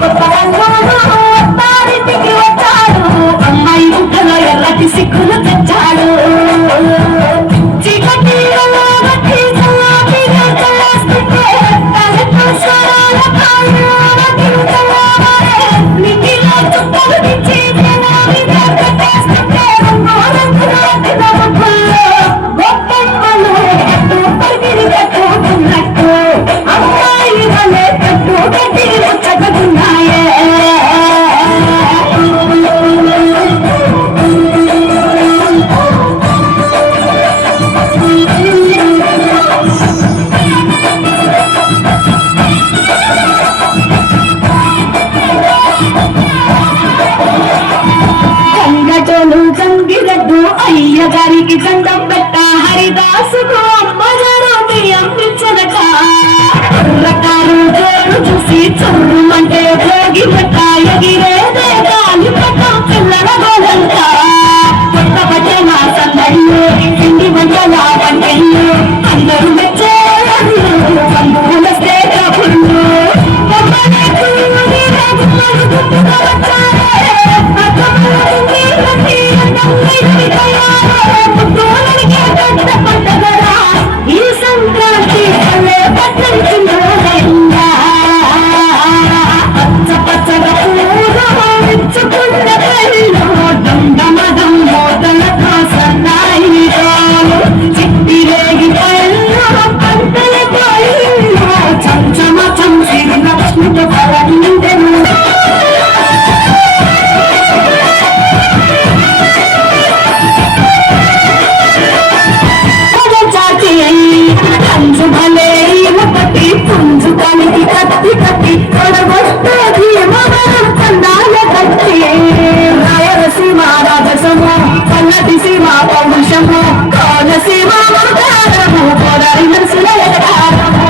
కొత్త రంగులు అత్తారింటికి వచ్చాడు. అమ్మాయి ముఖంలో ఎర్రటి సిక్కులు తెచ్చాడు. చీకటి ఎలాగటి గంగిరెద్దు అయ్య గారికి గండం పెట్ట హరిదాసుకు అమ్మగారు చూడమంటే భోగి పెట్ట ఎగిరేదే గాలి పట్ట చిల్లర గోలంట కొత్త భజన సందళ్ళు పిండి మంటల వంటయ్యో అందరూ మెచ్చే బంధువుల వచ్చారే. పల్లటి సీమ పౌరుషము కోనసీమ మమకారము కోదారి మనసుల ఎగటారము